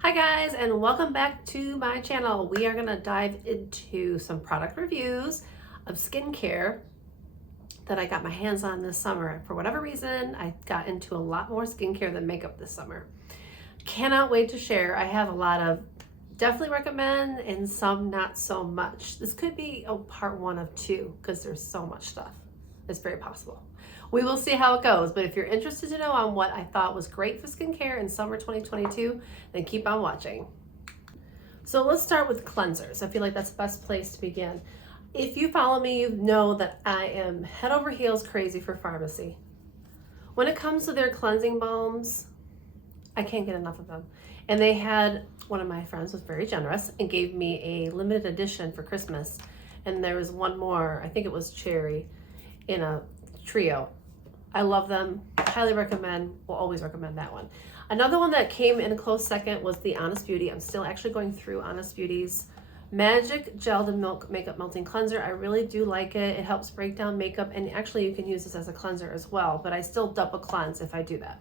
Hi guys, and welcome back to my channel. We are going to dive into some product reviews of skincare that I got my hands on this summer. For whatever reason, I got into a lot more skincare than makeup this summer. Cannot wait to share. I have a lot of definitely recommend and some not so much. This could be a part 1 of 2 because there's so much stuff. It's very possible. We will see how it goes, but if you're interested to know on what I thought was great for skincare in summer 2022, then keep on watching. So let's start with cleansers. I feel like that's the best place to begin. If you follow me, you know that I am head over heels crazy for Farmacy. When it comes to their cleansing balms, I can't get enough of them. And they had, one of my friends was very generous and gave me a limited edition for Christmas. And there was one more, I think it was cherry, in a trio. I love them, highly recommend, will always recommend that one. Another one that came in a close second was the Honest Beauty. I'm still actually going through Honest Beauty's Magic Gel to Milk Makeup Melting Cleanser. I really do like it. It helps break down makeup, and actually you can use this as a cleanser as well, but I still double cleanse if I do that.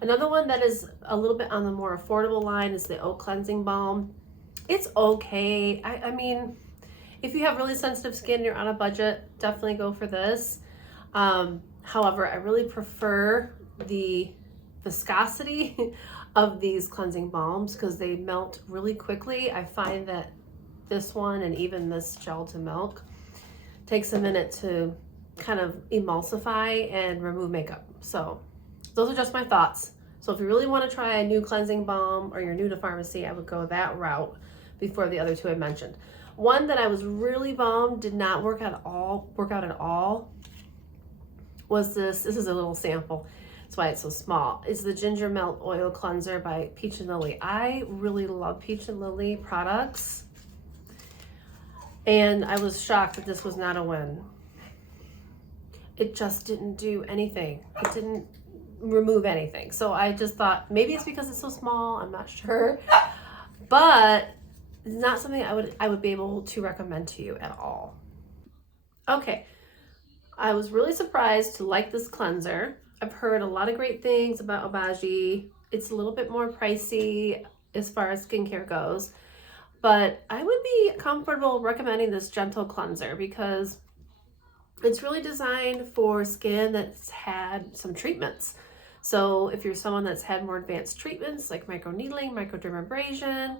Another one that is a little bit on the more affordable line is the Oat Cleansing Balm. It's okay. I mean, if you have really sensitive skin, you're on a budget, definitely go for this. However, I really prefer the viscosity of these cleansing balms because they melt really quickly. I find that this one and even this gel to milk takes a minute to kind of emulsify and remove makeup. So those are just my thoughts. So if you really want to try a new cleansing balm or you're new to Farmacy, I would go that route before the other two I mentioned. One that I was really bummed did not work out at all was this is a little sample, that's why it's so small. It's the Ginger Melt Oil Cleanser by Peach and Lily. I really love Peach and Lily products, and I was shocked that this was not a win. It just didn't do anything. It didn't remove anything. So I just thought maybe it's because it's so small, I'm not sure, but it's not something I would be able to recommend to you at all. Okay. I was really surprised to like this cleanser. I've heard a lot of great things about Obagi. It's a little bit more pricey as far as skincare goes, but I would be comfortable recommending this gentle cleanser because it's really designed for skin that's had some treatments. So if you're someone that's had more advanced treatments like microneedling, microdermabrasion,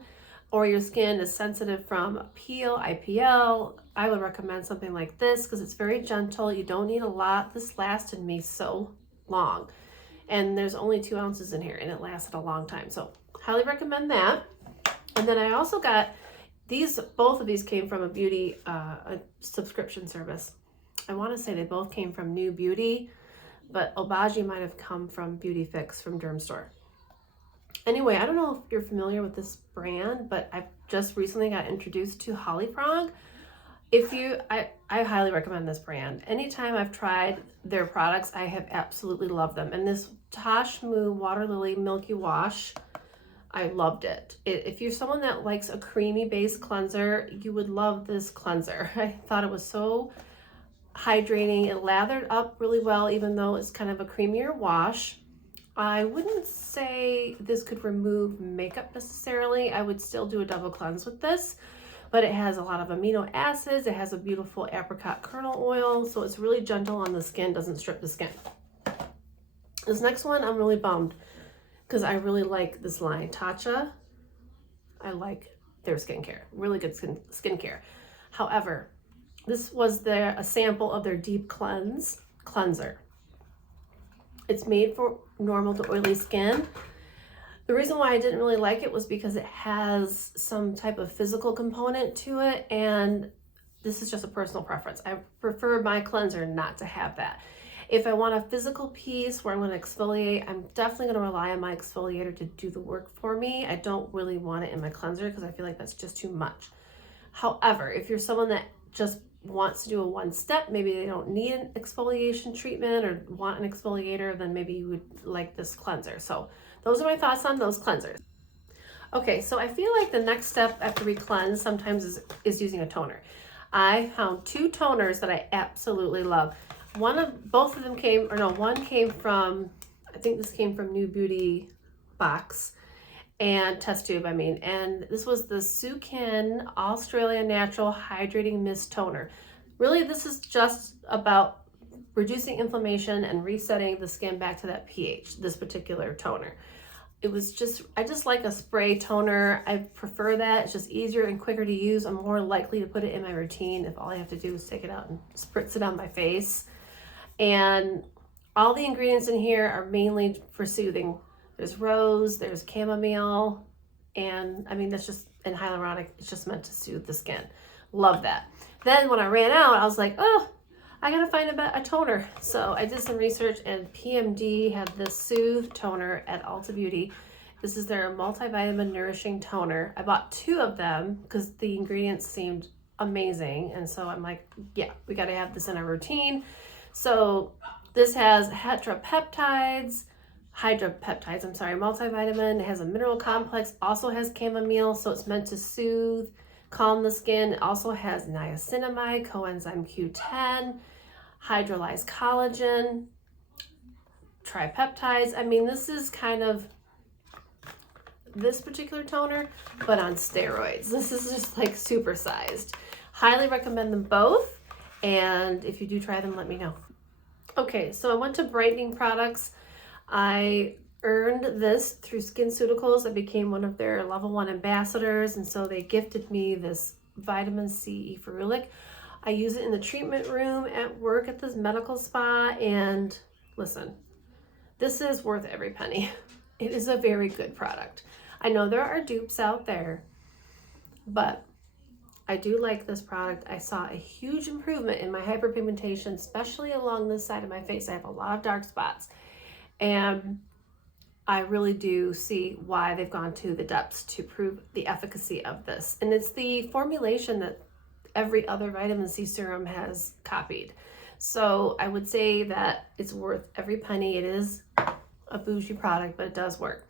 or your skin is sensitive from peel, IPL, I would recommend something like this because it's very gentle. You don't need a lot. This lasted me so long. And there's only 2 ounces in here and it lasted a long time. So highly recommend that. And then I also got these, both of these came from a beauty a subscription service. I want to say they both came from New Beauty, but Obagi might have come from Beauty Fix from Derm Store. Anyway, I don't know if you're familiar with this brand, but I've just recently got introduced to HoliFrog. I highly recommend this brand. Anytime I've tried their products, I have absolutely loved them. And this Tashmoo Water Lily Milky Wash, I loved it. If you're someone that likes a creamy base cleanser, you would love this cleanser. I thought it was so hydrating. It lathered up really well, even though it's kind of a creamier wash. I wouldn't say this could remove makeup necessarily. I would still do a double cleanse with this, but it has a lot of amino acids. It has a beautiful apricot kernel oil, so it's really gentle on the skin, doesn't strip the skin. This next one, I'm really bummed because I really like this line, Tatcha. I like their skincare, really good skincare. However, this was a sample of their deep cleanser. It's made for normal to oily skin. The reason why I didn't really like it was because it has some type of physical component to it, and this is just a personal preference. I prefer my cleanser not to have that. If I want a physical piece where I'm going to exfoliate, I'm definitely going to rely on my exfoliator to do the work for me. I don't really want it in my cleanser because I feel like that's just too much. However, if you're someone that just wants to do a one step, maybe they don't need an exfoliation treatment or want an exfoliator, then maybe you would like this cleanser. So those are my thoughts on those cleansers. Okay, so I feel like the next step after we cleanse sometimes is using a toner. I found 2 toners that I absolutely love. One came from, I think this came from New Beauty box, and test tube, and this was the Sukin Australia Natural Hydrating Mist Toner. Really, this is just about reducing inflammation and resetting the skin back to that pH, this particular toner. It was just, I just like a spray toner. I prefer that. It's just easier and quicker to use. I'm more likely to put it in my routine if all I have to do is take it out and spritz it on my face. And all the ingredients in here are mainly for soothing. There's rose, there's chamomile, and that's just, and hyaluronic. It's just meant to soothe the skin. Love that. Then when I ran out, I was like, oh, I gotta find a toner. So I did some research, and PMD had this Soothe toner at Ulta Beauty. This is their Multivitamin Nourishing Toner. I bought 2 of them because the ingredients seemed amazing. And so I'm like, yeah, we gotta have this in our routine. So this has hydropeptides, multivitamin. It has a mineral complex, also has chamomile, so it's meant to soothe, calm the skin. It also has niacinamide, coenzyme Q10, hydrolyzed collagen, tripeptides. This is kind of this particular toner, but on steroids. This is just like supersized. Highly recommend them both, and if you do try them, let me know. Okay, so I went to Brightening Products. I earned this through SkinCeuticals. I became one of their level 1 ambassadors, and so they gifted me this vitamin C E Ferulic. I use it in the treatment room at work at this medical spa, and listen, this is worth every penny. It is a very good product. I know there are dupes out there, but I do like this product. I saw a huge improvement in my hyperpigmentation, especially along this side of my face. I have a lot of dark spots, and I really do see why they've gone to the depths to prove the efficacy of this. And it's the formulation that every other vitamin C serum has copied. So I would say that it's worth every penny. It is a bougie product, but it does work.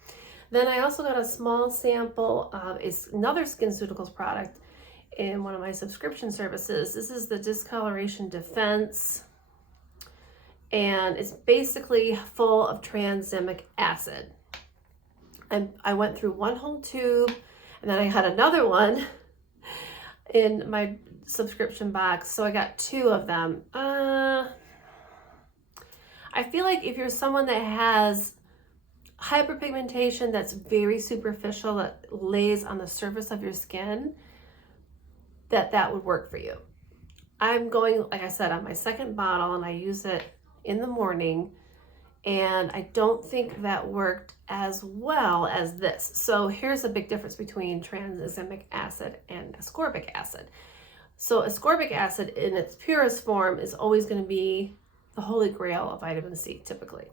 Then I also got a small sample of another SkinCeuticals product in one of my subscription services. This is the Discoloration Defense, and it's basically full of tranexamic acid. And I went through one whole tube, and then I had another one in my subscription box, so I got 2 of them. I feel like if you're someone that has hyperpigmentation that's very superficial, that lays on the surface of your skin, that would work for you. I'm going, like I said, on my 2nd bottle, and I use it in the morning, and I don't think that worked as well as this. So here's a big difference between tranexamic acid and ascorbic acid. So ascorbic acid in its purest form is always going to be the holy grail of vitamin C, typically.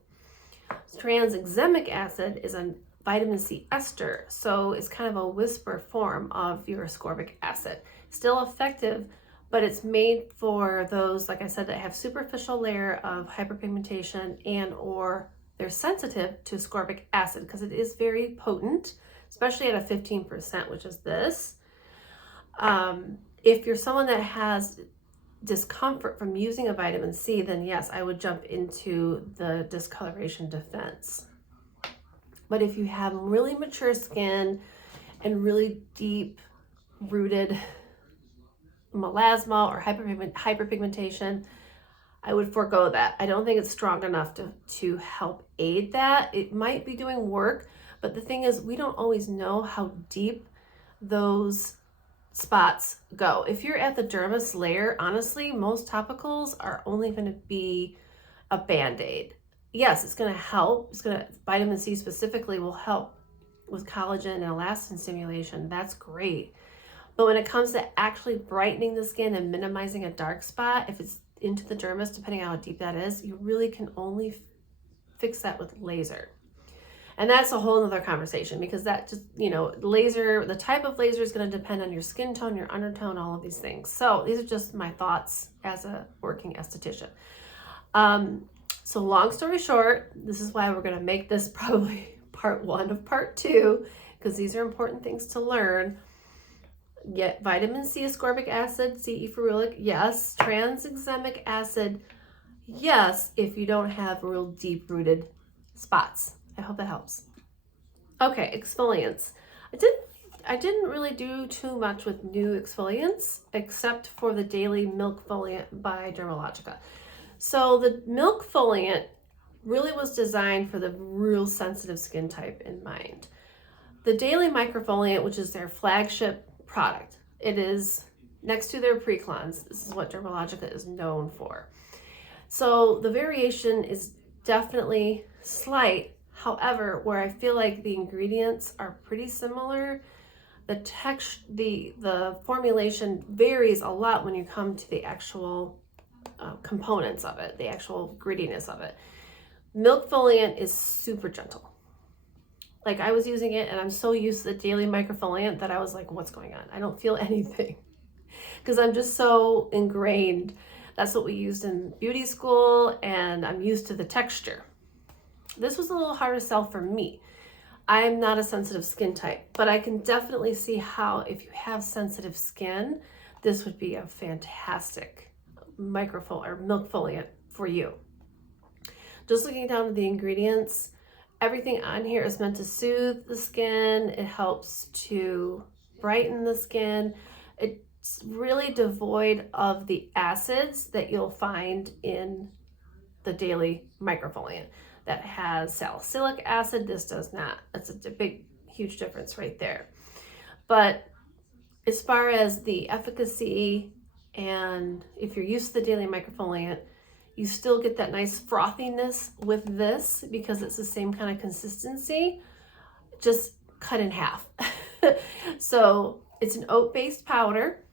Tranexamic acid is a vitamin C ester, so it's kind of a whisper form of your ascorbic acid. Still effective, but it's made for those, like I said, that have superficial layer of hyperpigmentation and or they're sensitive to ascorbic acid, because it is very potent, especially at a 15%, which is this. If you're someone that has discomfort from using a vitamin C, then yes, I would jump into the Discoloration Defense. But if you have really mature skin and really deep rooted melasma or hyperpigmentation, I would forego that. I don't think it's strong enough to help aid that. It might be doing work, but the thing is, we don't always know how deep those spots go. If you're at the dermis layer, honestly, most topicals are only going to be a band-aid. Yes, it's going to help. Vitamin C specifically will help with collagen and elastin stimulation. That's great. But when it comes to actually brightening the skin and minimizing a dark spot, if it's into the dermis, depending on how deep that is, you really can only fix that with laser. And that's a whole nother conversation, because that just, laser, the type of laser is going to depend on your skin tone, your undertone, all of these things. So these are just my thoughts as a working esthetician. So long story short, this is why we're going to make this probably part 1 of part 2, because these are important things to learn. Get vitamin C, ascorbic acid, Ce Ferulic, yes. Tranexamic acid, yes, if you don't have real deep-rooted spots. I hope that helps. Okay, exfoliants. I didn't really do too much with new exfoliants except for the Daily Milkfoliant by Dermalogica. So the Milkfoliant really was designed for the real sensitive skin type in mind. The Daily Microfoliant, which is their flagship product, it is next to their Preclons. This is what Dermalogica is known for. So the variation is definitely slight. However, where I feel like the ingredients are pretty similar, the formulation varies a lot when you come to the actual components of it, the actual grittiness of it. Milkfoliant is super gentle. Like I was using it and I'm so used to the Daily Microfoliant that I was like, what's going on? I don't feel anything because I'm just so ingrained. That's what we used in beauty school and I'm used to the texture. This was a little hard to sell for me. I'm not a sensitive skin type, but I can definitely see how if you have sensitive skin, this would be a fantastic milkfoliant for you. Just looking down at the ingredients, everything on here is meant to soothe the skin. It helps to brighten the skin. It's really devoid of the acids that you'll find in the Daily Microfoliant. That has salicylic acid. This does not. That's a big, huge difference right there. But as far as the efficacy, and if you're used to the Daily Microfoliant, you still get that nice frothiness with this because it's the same kind of consistency, just cut in half. So it's an oat-based powder,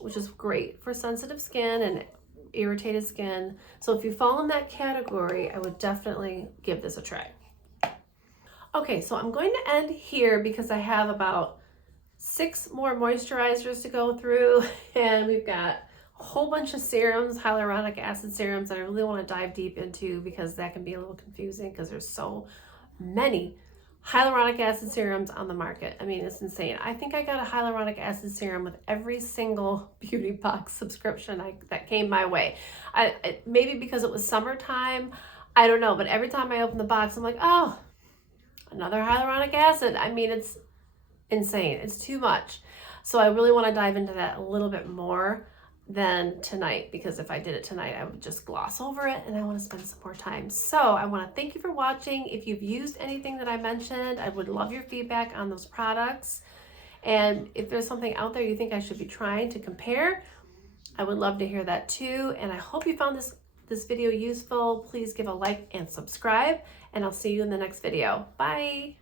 which is great for sensitive skin and irritated skin. So if you fall in that category, I would definitely give this a try. Okay, so I'm going to end here because I have about 6 more moisturizers to go through and we've got a whole bunch of serums, hyaluronic acid serums that I really want to dive deep into because that can be a little confusing because there's so many hyaluronic acid serums on the market. I mean, it's insane. I think I got a hyaluronic acid serum with every single beauty box subscription that came my way. Maybe because it was summertime, I don't know, but every time I open the box, I'm like, oh, another hyaluronic acid. I mean, it's insane. It's too much. So I really want to dive into that a little bit more than tonight, because if I did it tonight, I would just gloss over it and I want to spend some more time. So I want to thank you for watching. If you've used anything that I mentioned, I would love your feedback on those products. And if there's something out there you think I should be trying to compare, I would love to hear that too. And I hope you found this video useful. Please give a like and subscribe, and I'll see you in the next video. Bye.